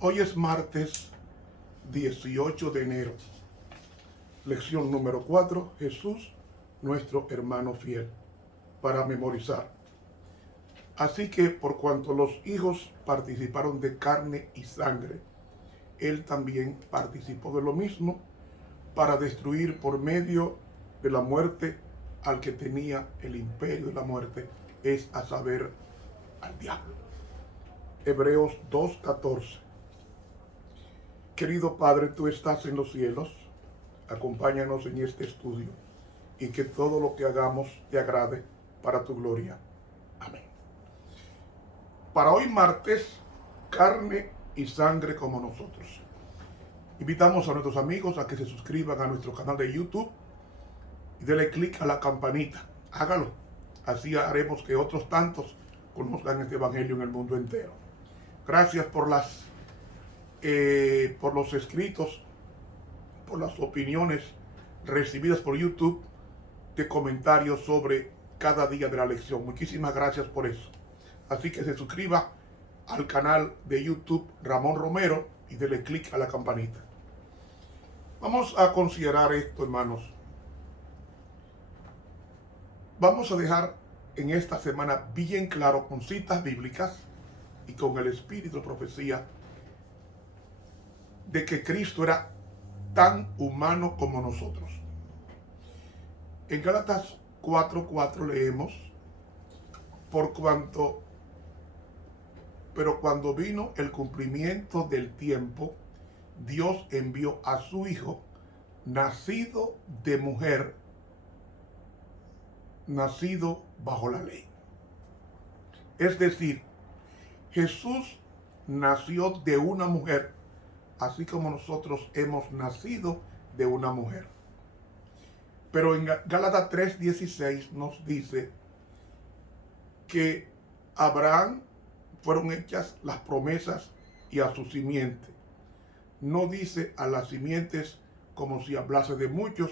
Hoy es martes 18 de enero. Lección número 4. Jesús, nuestro hermano fiel. Para memorizar. Así que por cuanto los hijos participaron de carne y sangre, Él también participó de lo mismo para destruir por medio de la muerte al que tenía el imperio de la muerte, es a saber, al diablo. Hebreos 2:14. Querido Padre, tú estás en los cielos, acompáñanos en este estudio y que todo lo que hagamos te agrade para tu gloria. Amén. Para hoy martes, carne y sangre como nosotros. Invitamos a nuestros amigos a que se suscriban a nuestro canal de YouTube y denle clic a la campanita. Hágalo. Así haremos que otros tantos conozcan este evangelio en el mundo entero. Gracias por los escritos, por las opiniones recibidas por YouTube de comentarios sobre cada día de la lección. Muchísimas gracias por eso. Así que se suscriba al canal de YouTube Ramón Romero y dele clic a la campanita. Vamos a considerar esto, hermanos. Vamos a dejar en esta semana bien claro con citas bíblicas y con el espíritu de profecía de que Cristo era tan humano como nosotros. En Gálatas 4:4 leemos: pero cuando vino el cumplimiento del tiempo, Dios envió a su Hijo, nacido de mujer, nacido bajo la ley. Es decir, Jesús nació de una mujer, así como nosotros hemos nacido de una mujer. Pero en Gálatas 3:16 nos dice que a Abraham fueron hechas las promesas y a su simiente. No dice a las simientes como si hablase de muchos,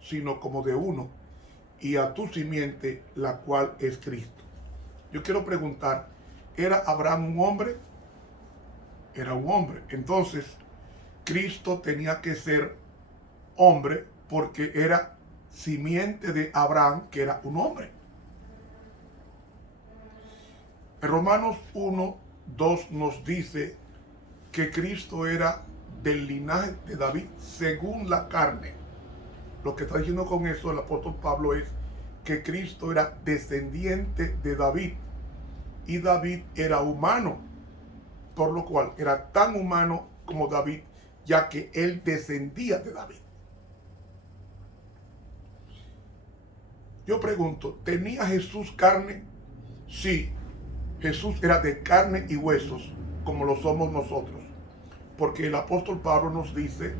sino como de uno, y a tu simiente, la cual es Cristo. Yo quiero preguntar, ¿era Abraham un hombre? Era un hombre. Entonces, Cristo tenía que ser hombre porque era simiente de Abraham, que era un hombre. En Romanos 1:2 nos dice que Cristo era del linaje de David según la carne. Lo que está diciendo con eso el apóstol Pablo es que Cristo era descendiente de David y David era humano, por lo cual era tan humano como David, ya que él descendía de David. Yo pregunto, ¿tenía Jesús carne? Sí, Jesús era de carne y huesos, como lo somos nosotros. Porque el apóstol Pablo nos dice,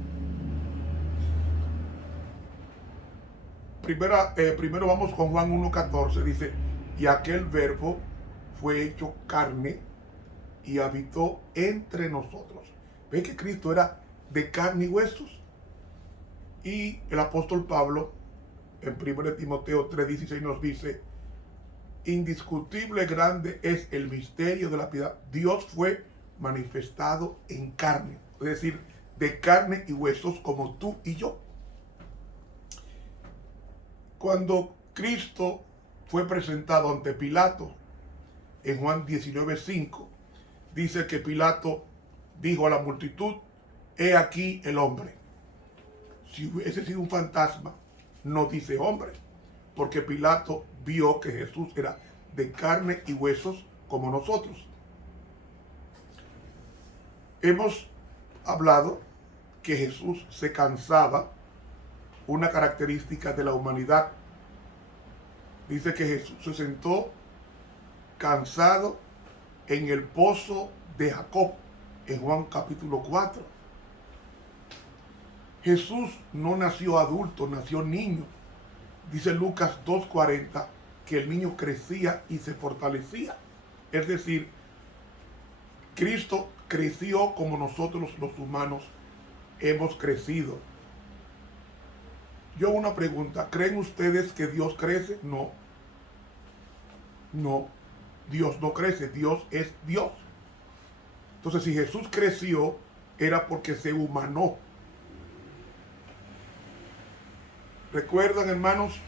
primero vamos con Juan 1:14, dice, y aquel verbo fue hecho carne y habitó entre nosotros. ¿Ve que Cristo era de carne y huesos? Y el apóstol Pablo, en 1 Timoteo 3:16 nos dice, indiscutible grande es el misterio de la piedad. Dios fue manifestado en carne, es decir, de carne y huesos como tú y yo. Cuando Cristo fue presentado ante Pilato, en Juan 19:5, dice que Pilato dijo a la multitud, he aquí el hombre. Si hubiese sido un fantasma, no dice hombre, porque Pilato vio que Jesús era de carne y huesos como nosotros. Hemos hablado que Jesús se cansaba, una característica de la humanidad. Dice que Jesús se sentó cansado en el pozo de Jacob, en Juan capítulo 4. Jesús no nació adulto, nació niño. Dice Lucas 2:40 que el niño crecía y se fortalecía. Es decir, Cristo creció como nosotros los humanos hemos crecido. Yo una pregunta, ¿creen ustedes que Dios crece? No. No, Dios no crece, Dios es Dios. Entonces, si Jesús creció, era porque se humanó. Recuerdan, hermanos,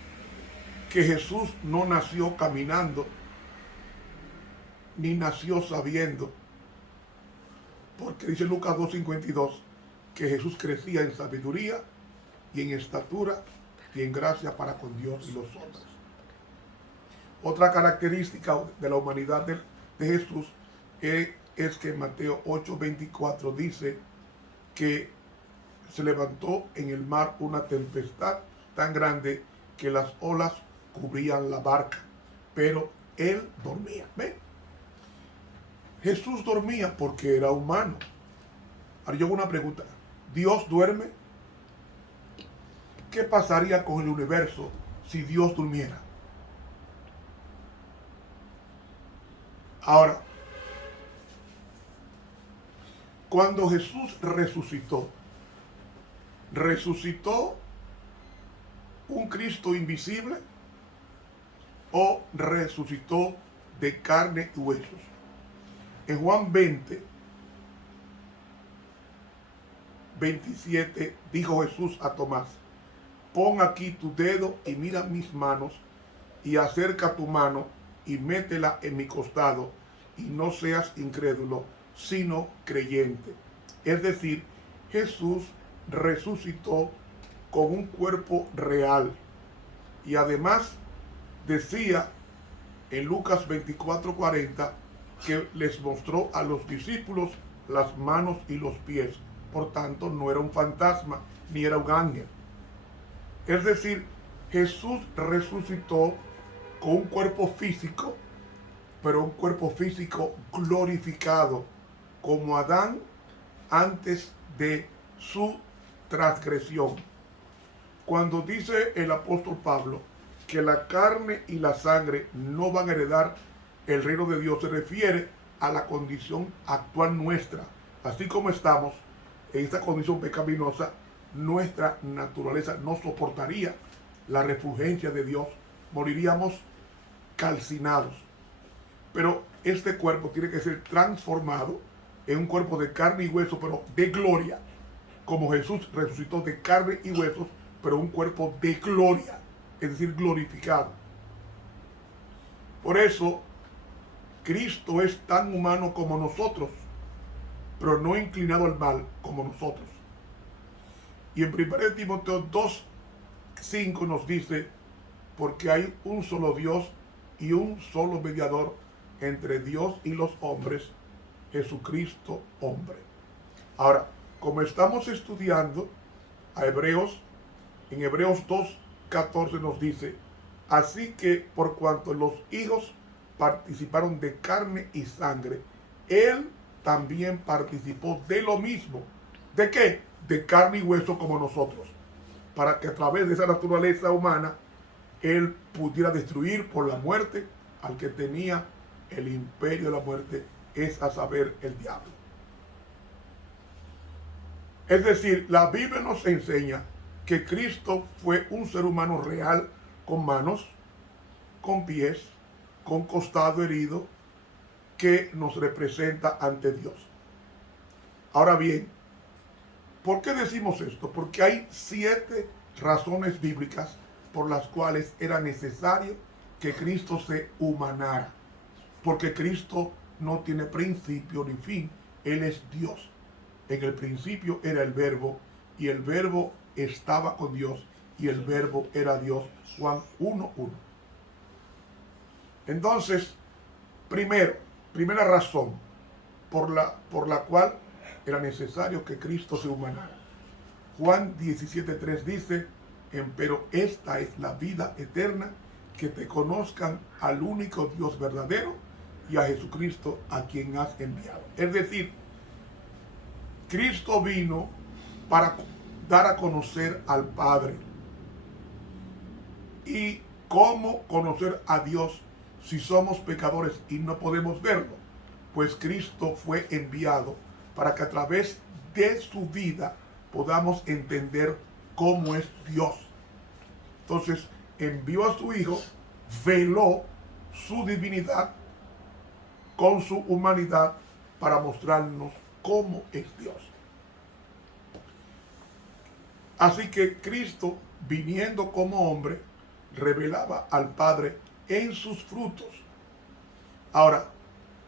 que Jesús no nació caminando, ni nació sabiendo, porque dice Lucas 2:52 que Jesús crecía en sabiduría y en estatura y en gracia para con Dios y los hombres. Otra característica de la humanidad de Jesús es que en Mateo 8:24 dice que se levantó en el mar una tempestad tan grande que las olas cubrían la barca, pero él dormía. ¿Ven? Jesús dormía porque era humano. Ahora yo hago una pregunta. ¿Dios duerme? ¿Qué pasaría con el universo si Dios durmiera? Ahora, cuando Jesús resucitó un Cristo invisible o resucitó de carne y huesos. En Juan 20:27 dijo Jesús a Tomás: pon aquí tu dedo y mira mis manos, y acerca tu mano y métela en mi costado, y no seas incrédulo, sino creyente. Es decir, Jesús resucitó con un cuerpo real. Y además decía en Lucas 24:40 que les mostró a los discípulos las manos y los pies. Por tanto, no era un fantasma ni era un ángel. Es decir, Jesús resucitó con un cuerpo físico, pero un cuerpo físico glorificado, como Adán antes de su transgresión. Cuando dice el apóstol Pablo que la carne y la sangre no van a heredar el reino de Dios, se refiere a la condición actual nuestra. Así como estamos en esta condición pecaminosa, nuestra naturaleza no soportaría la refulgencia de Dios, moriríamos calcinados. Pero este cuerpo tiene que ser transformado en un cuerpo de carne y hueso, pero de gloria, como Jesús resucitó de carne y huesos, pero un cuerpo de gloria, es decir, glorificado. Por eso, Cristo es tan humano como nosotros, pero no inclinado al mal como nosotros. Y en 1 Timoteo 2:5 nos dice: porque hay un solo Dios y un solo mediador entre Dios y los hombres, Jesucristo hombre. Ahora, como estamos estudiando a Hebreos, en Hebreos 2:14 nos dice: así que por cuanto los hijos participaron de carne y sangre, él también participó de lo mismo. ¿De qué? De carne y hueso como nosotros, para que a través de esa naturaleza humana él pudiera destruir por la muerte al que tenía el imperio de la muerte, es a saber, el diablo. Es decir, la Biblia nos enseña que Cristo fue un ser humano real, con manos, con pies, con costado herido, que nos representa ante Dios. Ahora bien, ¿por qué decimos esto? Porque hay 7 razones bíblicas por las cuales era necesario que Cristo se humanara. Porque Cristo no tiene principio ni fin, Él es Dios. En el principio era el Verbo, y el Verbo estaba con Dios, y el Verbo era Dios. Juan 1:1. Entonces, primera razón por la cual era necesario que Cristo se humanara. Juan 17:3 dice: pero esta es la vida eterna, que te conozcan al único Dios verdadero y a Jesucristo a quien has enviado. Es decir, Cristo vino para dar a conocer al Padre. ¿Y cómo conocer a Dios si somos pecadores y no podemos verlo? Pues Cristo fue enviado para que a través de su vida podamos entender cómo es Dios. Entonces envió a su Hijo, veló su divinidad con su humanidad para mostrarnos cómo es Dios. Así que Cristo, viniendo como hombre, revelaba al Padre en sus frutos. Ahora,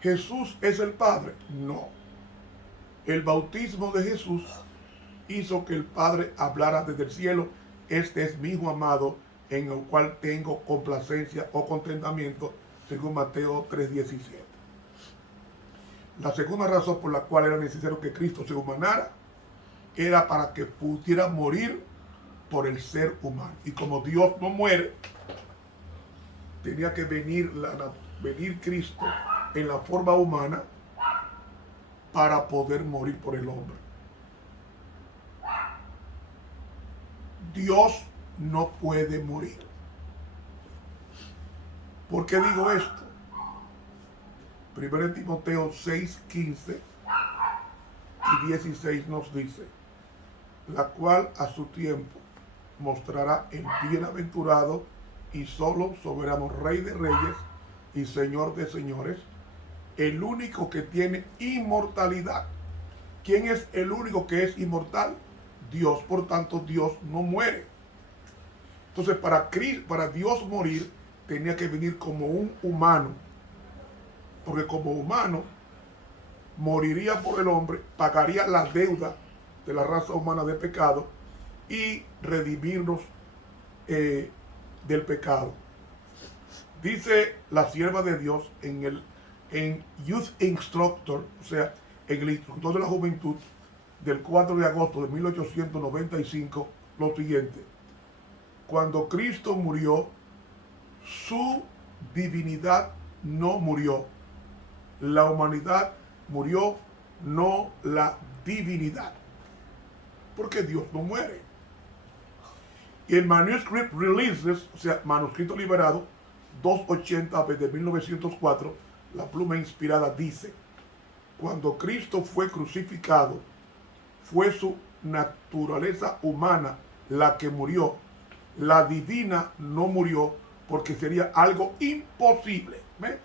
¿Jesús es el Padre? No. El bautismo de Jesús hizo que el Padre hablara desde el cielo: este es mi Hijo amado, en el cual tengo complacencia o contentamiento, según Mateo 3:17. La segunda razón por la cual era necesario que Cristo se humanara era para que pudiera morir por el ser humano. Y como Dios no muere, tenía que venir Cristo en la forma humana para poder morir por el hombre. Dios no puede morir. ¿Por qué digo esto? 1 Timoteo 6:15 y 16 nos dice: la cual a su tiempo mostrará el bienaventurado y solo soberano Rey de reyes y Señor de señores, el único que tiene inmortalidad. ¿Quién es el único que es inmortal? Dios. Por tanto, Dios no muere. Entonces, para Dios morir, tenía que venir como un humano, porque como humano moriría por el hombre, pagaría la deuda de la raza humana de pecado y redimirnos del pecado. Dice la sierva de Dios en Youth Instructor, o sea, en el Instructor de la Juventud, del 4 de agosto de 1895, lo siguiente: cuando Cristo murió, su divinidad no murió. La humanidad murió, no la divinidad. Porque Dios no muere. Y el Manuscript Releases, o sea, manuscrito liberado, 280 de 1904, la pluma inspirada dice: cuando Cristo fue crucificado, fue su naturaleza humana la que murió. La divina no murió, porque sería algo imposible. ¿Ve?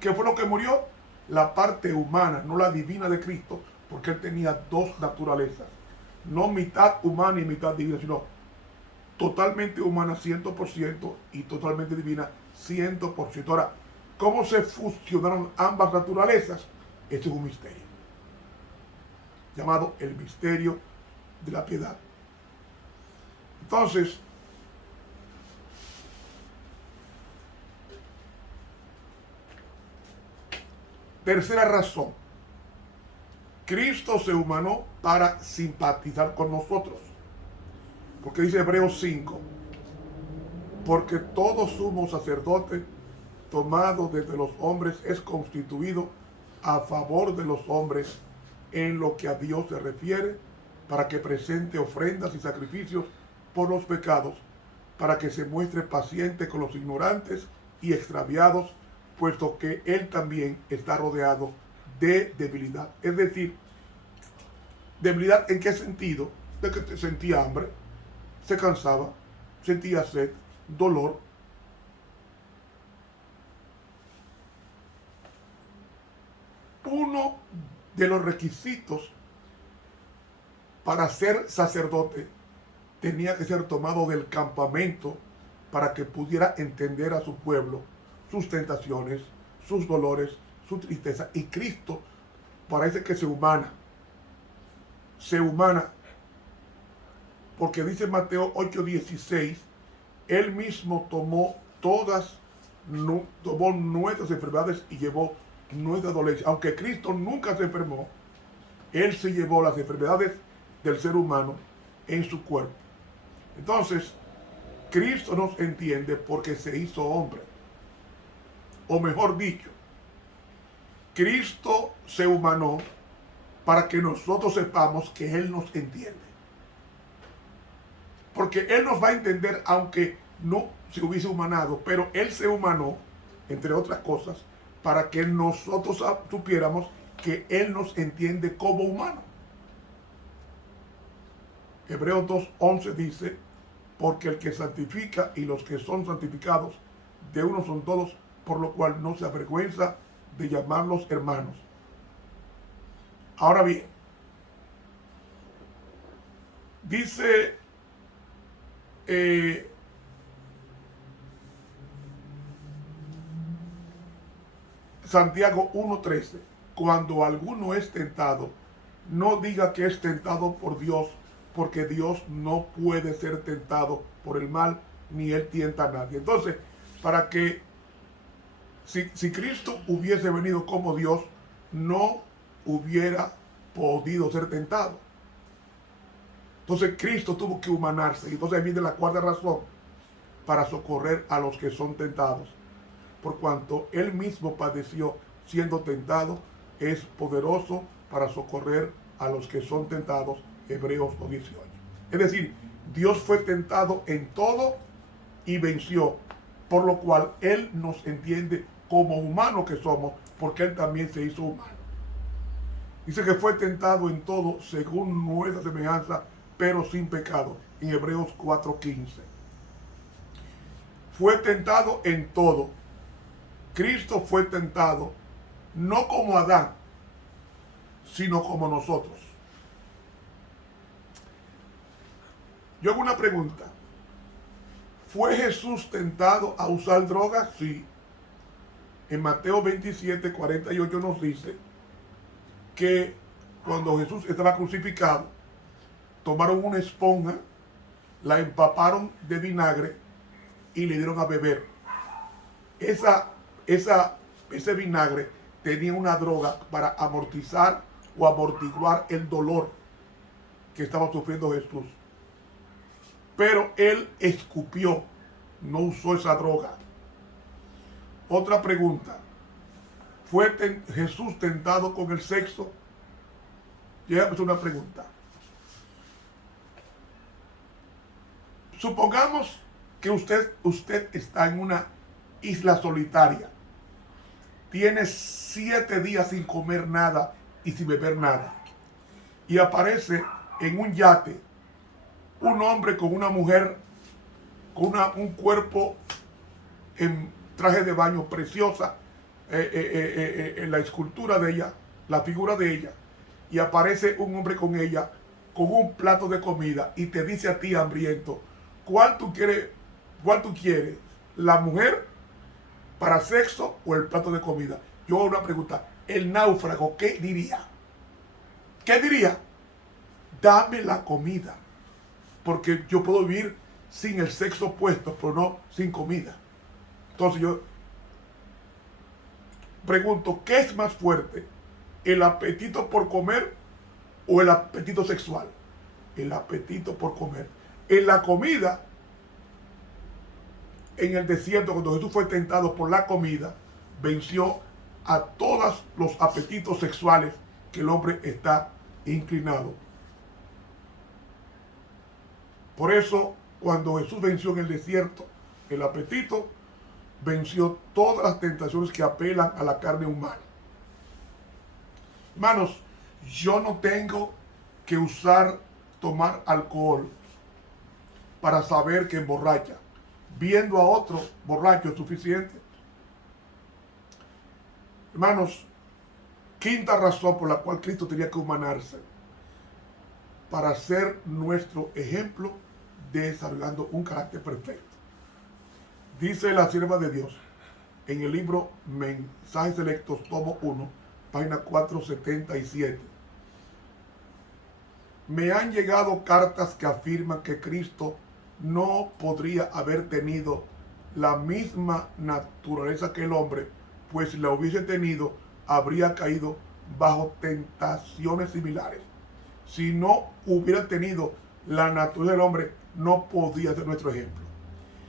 ¿Qué fue lo que murió? La parte humana, no la divina de Cristo, porque él tenía dos naturalezas. No mitad humana y mitad divina, sino totalmente humana 100% y totalmente divina 100%. Ahora, ¿cómo se fusionaron ambas naturalezas? Este es un misterio, llamado el misterio de la piedad. Entonces, tercera razón: Cristo se humanó para simpatizar con nosotros. Porque dice Hebreos 5: porque todo sumo sacerdote tomado desde los hombres es constituido a favor de los hombres en lo que a Dios se refiere, para que presente ofrendas y sacrificios por los pecados, para que se muestre paciente con los ignorantes y extraviados, puesto que él también está rodeado de debilidad. Es decir, debilidad ¿en qué sentido? De que sentía hambre, se cansaba, sentía sed, dolor. Uno de los requisitos para ser sacerdote tenía que ser tomado del campamento para que pudiera entender a su pueblo, sus tentaciones, sus dolores, su tristeza. Y Cristo parece que se humana, porque dice Mateo 8:16, él mismo tomó nuestras enfermedades y llevó nuestra dolencia. Aunque Cristo nunca se enfermó, él se llevó las enfermedades del ser humano en su cuerpo. Entonces, Cristo nos entiende porque se hizo hombre. O mejor dicho, Cristo se humanó para que nosotros sepamos que Él nos entiende. Porque Él nos va a entender aunque no se hubiese humanado, pero Él se humanó, entre otras cosas, para que nosotros supiéramos que Él nos entiende como humano. Hebreos 2:11 dice: porque el que santifica y los que son santificados, de uno son todos, por lo cual no se avergüenza de llamarlos hermanos. Ahora bien, dice Santiago 1:13, cuando alguno es tentado, no diga que es tentado por Dios, porque Dios no puede ser tentado por el mal, ni él tienta a nadie. Entonces, para que si Cristo hubiese venido como Dios, no hubiera podido ser tentado. Entonces Cristo tuvo que humanarse. Y entonces ahí viene la cuarta razón, para socorrer a los que son tentados. Por cuanto él mismo padeció siendo tentado, es poderoso para socorrer a los que son tentados. Hebreos 2:18. Es decir, Dios fue tentado en todo y venció, por lo cual él nos entiende como humanos que somos, porque él también se hizo humano. Dice que fue tentado en todo según nuestra semejanza, pero sin pecado, en Hebreos 4:15. Fue tentado en todo. Cristo fue tentado no como Adán, sino como nosotros. Yo hago una pregunta. ¿Fue Jesús tentado a usar drogas? Sí. En Mateo 27:48 nos dice que cuando Jesús estaba crucificado, tomaron una esponja, la empaparon de vinagre y le dieron a beber. Ese vinagre tenía una droga para amortizar o amortiguar el dolor que estaba sufriendo Jesús. Pero él escupió, no usó esa droga. Otra pregunta. ¿Fue Jesús tentado con el sexo? Llegamos a una pregunta. Supongamos que usted está en una isla solitaria. Tiene 7 días sin comer nada y sin beber nada. Y aparece en un yate un hombre con una mujer con un cuerpo en traje de baño preciosa, en la escultura de ella, la figura de ella, y aparece un hombre con ella con un plato de comida y te dice a ti, hambriento, ¿cuál tú quieres? ¿La mujer para sexo o el plato de comida? Yo hago una pregunta. El náufrago, ¿qué diría? ¿Qué diría? Dame la comida, porque yo puedo vivir sin el sexo opuesto, pero no sin comida. Entonces yo pregunto, ¿qué es más fuerte? ¿El apetito por comer o el apetito sexual? El apetito por comer. En la comida, en el desierto, cuando Jesús fue tentado por la comida, venció a todos los apetitos sexuales que el hombre está inclinado. Por eso, cuando Jesús venció en el desierto el apetito, venció todas las tentaciones que apelan a la carne humana. Hermanos, yo no tengo que tomar alcohol para saber que emborracha. Viendo a otro borracho es suficiente. Hermanos, quinta razón por la cual Cristo tenía que humanarse, para ser nuestro ejemplo desarrollando un carácter perfecto. Dice la sierva de Dios en el libro Mensajes Selectos, tomo 1, página 477. Me han llegado cartas que afirman que Cristo no podría haber tenido la misma naturaleza que el hombre, pues si la hubiese tenido, habría caído bajo tentaciones similares. Si no hubiera tenido la naturaleza del hombre, no podía ser nuestro ejemplo.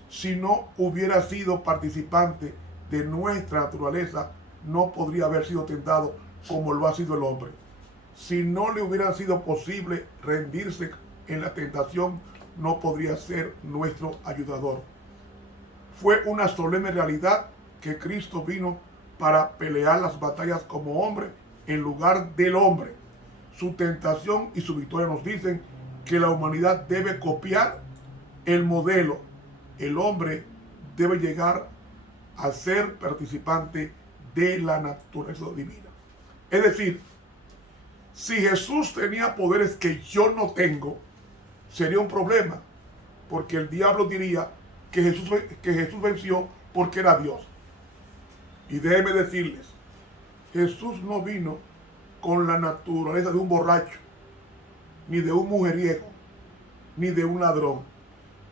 Si no hubiera sido participante de nuestra naturaleza, no podría haber sido tentado como lo ha sido el hombre. Si no le hubiera sido posible rendirse en la tentación, no podría ser nuestro ayudador. Fue una solemne realidad que Cristo vino para pelear las batallas como hombre en lugar del hombre. Su tentación y su victoria nos dicen que la humanidad debe copiar el modelo. El hombre debe llegar a ser participante de la naturaleza divina. Es decir, si Jesús tenía poderes que yo no tengo, sería un problema, porque el diablo diría que Jesús venció porque era Dios. Y déjenme decirles, Jesús no vino con la naturaleza de un borracho, ni de un mujeriego, ni de un ladrón.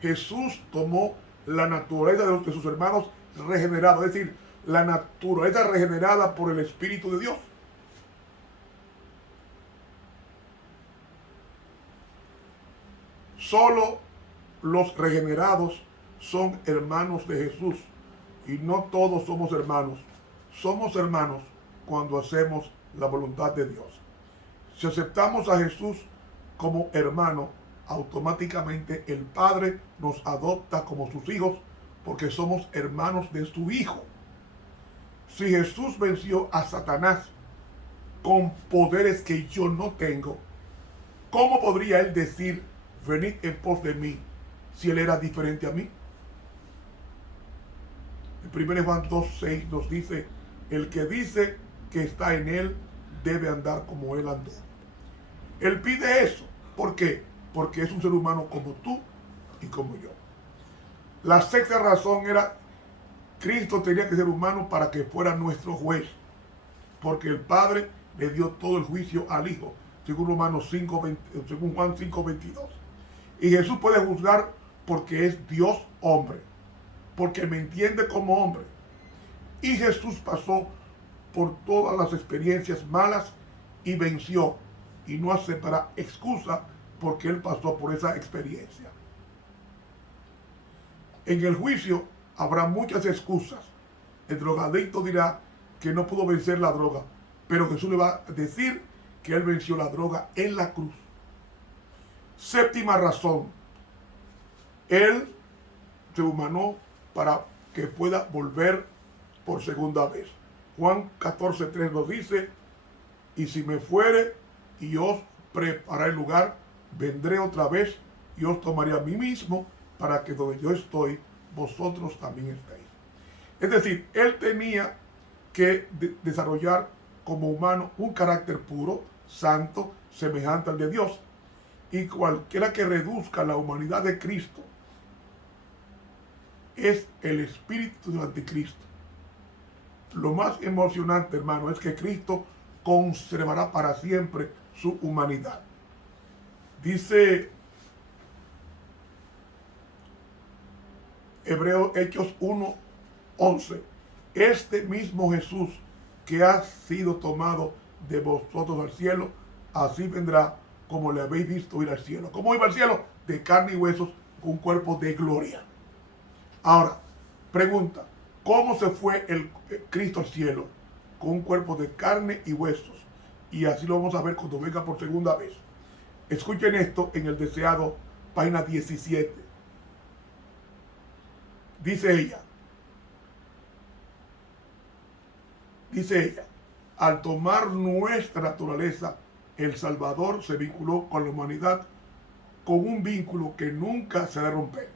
Jesús tomó la naturaleza de sus hermanos regenerados, es decir, la naturaleza regenerada por el Espíritu de Dios. Solo los regenerados son hermanos de Jesús y no todos somos hermanos. Somos hermanos cuando hacemos la voluntad de Dios. Si aceptamos a Jesús como hermano, automáticamente el Padre nos adopta como sus hijos porque somos hermanos de su Hijo. Si Jesús venció a Satanás con poderes que yo no tengo, ¿cómo podría él decir, venid en pos de mí, si él era diferente a mí? En 1 Juan 2:6 nos dice, el que dice que está en él debe andar como él andó. Él pide eso. ¿Por qué? Porque es un ser humano como tú y como yo. La sexta razón era, Cristo tenía que ser humano para que fuera nuestro juez, porque el Padre le dio todo el juicio al Hijo, según Juan 5:22. Y Jesús puede juzgar porque es Dios hombre, porque me entiende como hombre. Y Jesús pasó por todas las experiencias malas y venció, y no aceptará excusa porque él pasó por esa experiencia. En el juicio habrá muchas excusas. El drogadicto dirá que no pudo vencer la droga, pero Jesús le va a decir que él venció la droga en la cruz. Séptima razón, él se humanó para que pueda volver por segunda vez. Juan 14:3 nos dice, y si me fuere y os prepararé el lugar, vendré otra vez y os tomaré a mí mismo, para que donde yo estoy, vosotros también estéis. Es decir, él tenía que desarrollar como humano un carácter puro, santo, semejante al de Dios. Y cualquiera que reduzca la humanidad de Cristo es el espíritu del anticristo. Lo más emocionante, hermano, es que Cristo conservará para siempre su humanidad. Dice Hechos 1:11, este mismo Jesús que ha sido tomado de vosotros al cielo, así vendrá como le habéis visto ir al cielo. ¿Cómo iba al cielo? De carne y huesos, con un cuerpo de gloria. Ahora, pregunta, ¿cómo se fue el Cristo al cielo? Con un cuerpo de carne y huesos. Y así lo vamos a ver cuando venga por segunda vez. Escuchen esto en el deseado, página 17. Dice ella, al tomar nuestra naturaleza, el Salvador se vinculó con la humanidad con un vínculo que nunca se debe romper.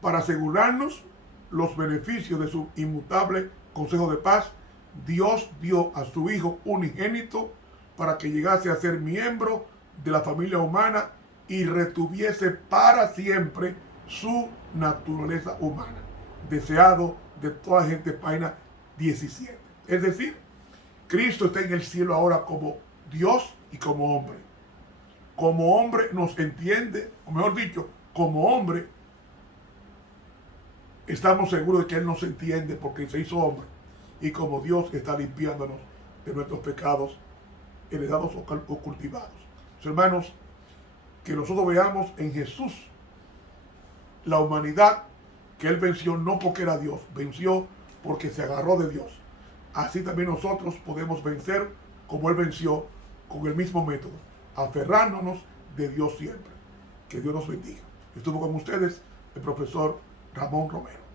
Para asegurarnos los beneficios de su inmutable consejo de paz, Dios dio a su Hijo unigénito para que llegase a ser miembro de la familia humana y retuviese para siempre su naturaleza humana. Deseado de toda la gente, página 17. Es decir, Cristo está en el cielo ahora como Dios y como hombre. Como hombre nos entiende, o mejor dicho, como hombre estamos seguros de que Él nos entiende porque se hizo hombre. Y como Dios está limpiándonos de nuestros pecados heredados o cultivados. Hermanos, que nosotros veamos en Jesús la humanidad que Él venció no porque era Dios, venció porque se agarró de Dios. Así también nosotros podemos vencer como Él venció con el mismo método, aferrándonos de Dios siempre. Que Dios nos bendiga. Estuvo con ustedes el profesor Ramón Romero.